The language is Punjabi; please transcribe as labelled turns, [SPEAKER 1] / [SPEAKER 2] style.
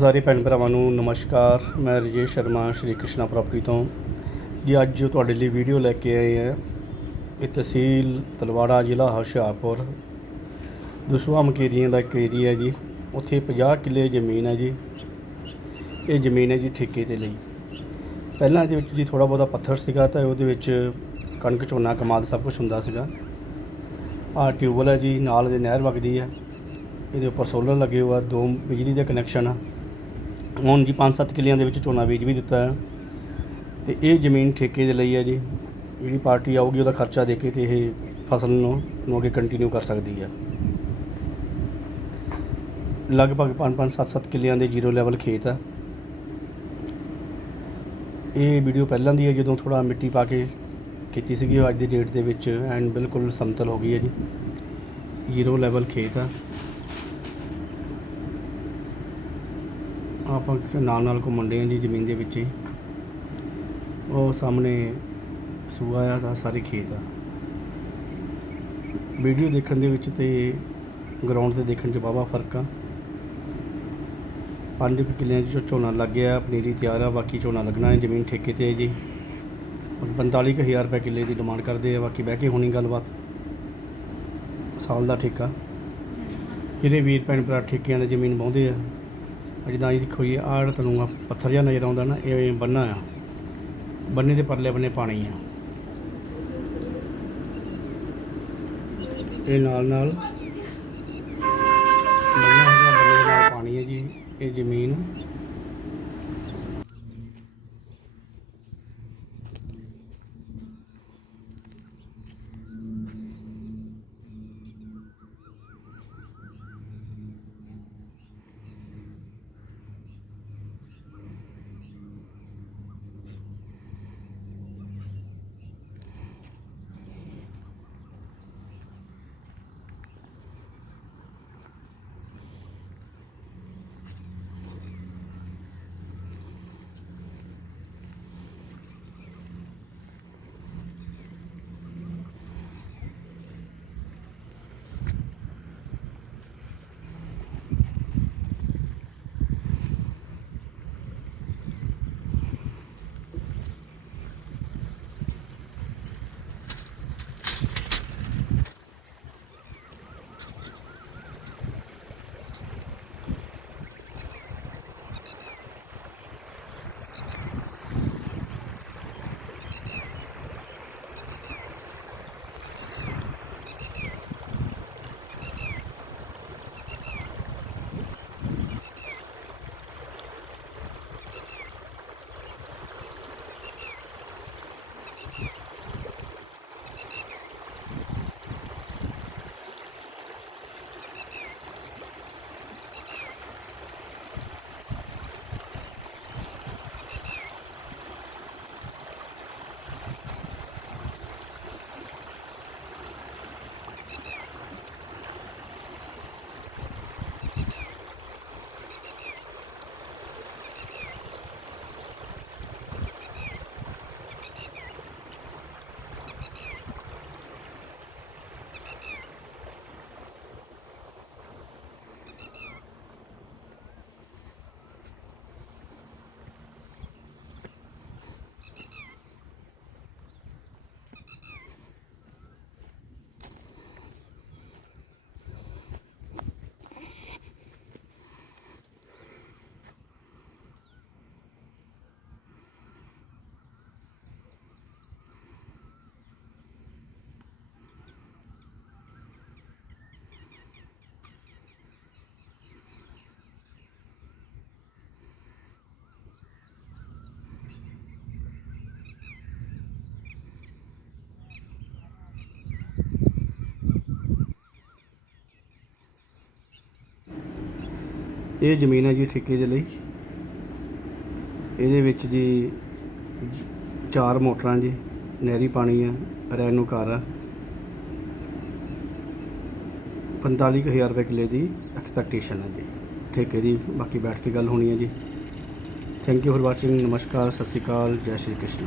[SPEAKER 1] ਸਾਰੇ ਭੈਣ ਭਰਾਵਾਂ ਨੂੰ ਨਮਸਕਾਰ। ਮੈਂ ਰਜੇਸ਼ ਸ਼ਰਮਾ, ਸ਼੍ਰੀ ਕ੍ਰਿਸ਼ਨਾ ਪ੍ਰਾਪਰਟੀ ਤੋਂ। ਜੀ, ਅੱਜ ਜੋ ਤੁਹਾਡੇ ਲਈ ਵੀਡੀਓ ਲੈ ਕੇ ਆਏ ਹੈ। ਇਹ ਤਹਿਸੀਲ ਤਲਵਾੜਾ ਜ਼ਿਲ੍ਹਾ ਹੁਸ਼ਿਆਰਪੁਰ। ਦਸਵਾ ਮਕੇਰੀਆਂ ਦਾ ਇੱਕ ਏਰੀਆ ਜੀ। ਉੱਥੇ 50 ਕਿੱਲੇ ਜ਼ਮੀਨ ਹੈ ਜੀ। ਇਹ ਜ਼ਮੀਨ ਹੈ ਜੀ ਠੇਕੇ ਤੇ ਲਈ। ਪਹਿਲਾਂ ਇਹਦੇ ਵਿੱਚ ਜੀ ਥੋੜਾ ਬਹੁਤਾ ਪੱਥਰ ਸੀਗਾ ਤਾਂ ਉਹਦੇ ਵਿੱਚ ਕਣਕ, ਝੋਨਾ, ਕਮਾਦ ਸਭ ਕੁਝ ਹੁੰਦਾ ਸੀਗਾ। ਆਹ ਟਿਊਬਵੈੱਲ ਹੈ ਜੀ, ਨਾਲ ਦੇ ਨਹਿਰ ਵਗਦੀ ਹੈ। ਇਹਦੇ ਉੱਪਰ ਸੋਲਰ ਲੱਗੇ ਹੋਆ ਦੋ ਬਿਜਲੀ ਦੇ ਕਨੈਕਸ਼ਨ ਆ। ਹੁਣ ਜੀ 5-7 ਕਿੱਲਿਆਂ ਦੇ ਵਿੱਚ ਝੋਨਾ ਬੀਜ ਵੀ ਦਿੱਤਾ ਹੈ। ਤੇ ਇਹ ਜ਼ਮੀਨ ਠੇਕੇ ਦੇ ਲਈ ਹੈ ਜੀ। ਜਿਹੜੀ ਪਾਰਟੀ ਆਊਗੀ, ਉਹਦਾ ਖਰਚਾ ਦੇ ਕੇ ਤੇ ਇਹ ਫਸਲ ਨੂੰ ਨੂੰ ਅੱਗੇ ਕੰਟੀਨਿਊ ਕਰ ਸਕਦੀ ਹੈ। ਲਗਭਗ 5-5 7-7 ਕਿੱਲਿਆਂ ਦੇ ਜ਼ੀਰੋ ਲੈਵਲ ਖੇਤ ਆ ਇਹ ਵੀਡੀਓ ਪਹਿਲਾਂ ਦੀ ਹੈ, ਜਦੋਂ ਥੋੜਾ ਮਿੱਟੀ ਪਾ ਕੇ ਕੀਤੀ ਸੀਗੀ, ਉਹ ਅੱਜ ਦੀ ਡੇਟ ਦੇ ਵਿੱਚ ਐਂਡ ਬਿਲਕੁਲ ਸਮਤਲ ਹੋ ਗਈ ਹੈ ਜੀ। ਜ਼ੀਰੋ ਲੈਵਲ ਖੇਤ ਆ ਆਪਾਂ ਨਾਲ ਨਾਲ ਘੁੰਮਣ ਡਏ ਹਾਂ ਜੀ ਜ਼ਮੀਨ ਦੇ ਵਿੱਚ ਹੀ। ਉਹ ਸਾਹਮਣੇ ਸੂਆ ਆ ਦਾ ਸਾਰੇ ਖੇਤ ਆ। ਵੀਡੀਓ ਦੇਖਣ ਦੇ ਵਿੱਚ ਤੇ ਗਰਾਊਂਡ ਤੇ ਦੇਖਣ 'ਚ ਵਾਹਵਾ ਫ਼ਰਕ ਆ। ਪੰਜ ਕੁ ਕਿੱਲਿਆਂ 'ਚ ਝੋਨਾ ਲੱਗ ਗਿਆ, ਪਨੀਰੀ ਤਿਆਰ ਆ, ਬਾਕੀ ਝੋਨਾ ਲੱਗਣਾ ਹੈ ਜ਼ਮੀਨ ਠੇਕੇ ਤੇ ਹੈ ਜੀ। 45000 ਰੁਪਏ ਕਿੱਲੇ ਦੀ ਡਿਮਾਂਡ ਕਰਦੇ ਆ, ਬਾਕੀ ਬਹਿ ਕੇ ਹੋਣੀ ਗੱਲਬਾਤ। ਸਾਲ ਦਾ ਠੇਕਾ। ਜਿਹੜੇ ਵੀਰ ਭੈਣ ਭਰਾ ਠੇਕਿਆਂ ਦੀ ਜ਼ਮੀਨ ਵਾਹੁੰਦੇ ਆ। ਜਿੱਦਾਂ ਇਹ ਦੇਖੋ ਜੀ, ਆਹ ਜਿਹੜਾ ਤੁਹਾਨੂੰ ਪੱਥਰ ਜਿਹਾ ਨਜ਼ਰ ਆਉਂਦਾ ਨਾ, ਇਹ ਬੰਨਾ ਆ ਬੰਨੇ ਦੇ ਪਰਲੇ ਬੰਨੇ ਪਾਣੀ ਆ। ਇਹ ਨਾਲ ਨਾਲ ਬੰਨਾ ਹੈਗਾ ਬੰਨੇ ਨਾਲ ਪਾਣੀ ਹੈ ਜੀ, ਇਹ ਜ਼ਮੀਨ। ਇਹ ਜ਼ਮੀਨ ਹੈ ਜੀ ਠੇਕੇ ਦੇ ਲਈ। ਇਹਦੇ ਵਿੱਚ ਜੀ ਚਾਰ ਮੋਟਰਾਂ ਜੀ, ਨਹਿਰੀ ਪਾਣੀ ਆ ਰੈਨੋ ਘਰ ਆ 45000 ਰੁਪਏ ਕਿੱਲੇ ਦੀ ਐਕਸਪੈਕਟੇਸ਼ਨ ਹੈ ਜੀ, ਠੇਕੇ ਦੀ। ਬਾਕੀ ਬੈਠ ਕੇ ਗੱਲ ਹੋਣੀ ਹੈ ਜੀ। ਥੈਂਕ ਯੂ ਫॉर ਵਾਚਿੰਗ ਨਮਸਕਾਰ, ਸਤਿ ਸ਼੍ਰੀ ਅਕਾਲ, ਜੈ ਸ਼੍ਰੀ ਕ੍ਰਿਸ਼ਨ।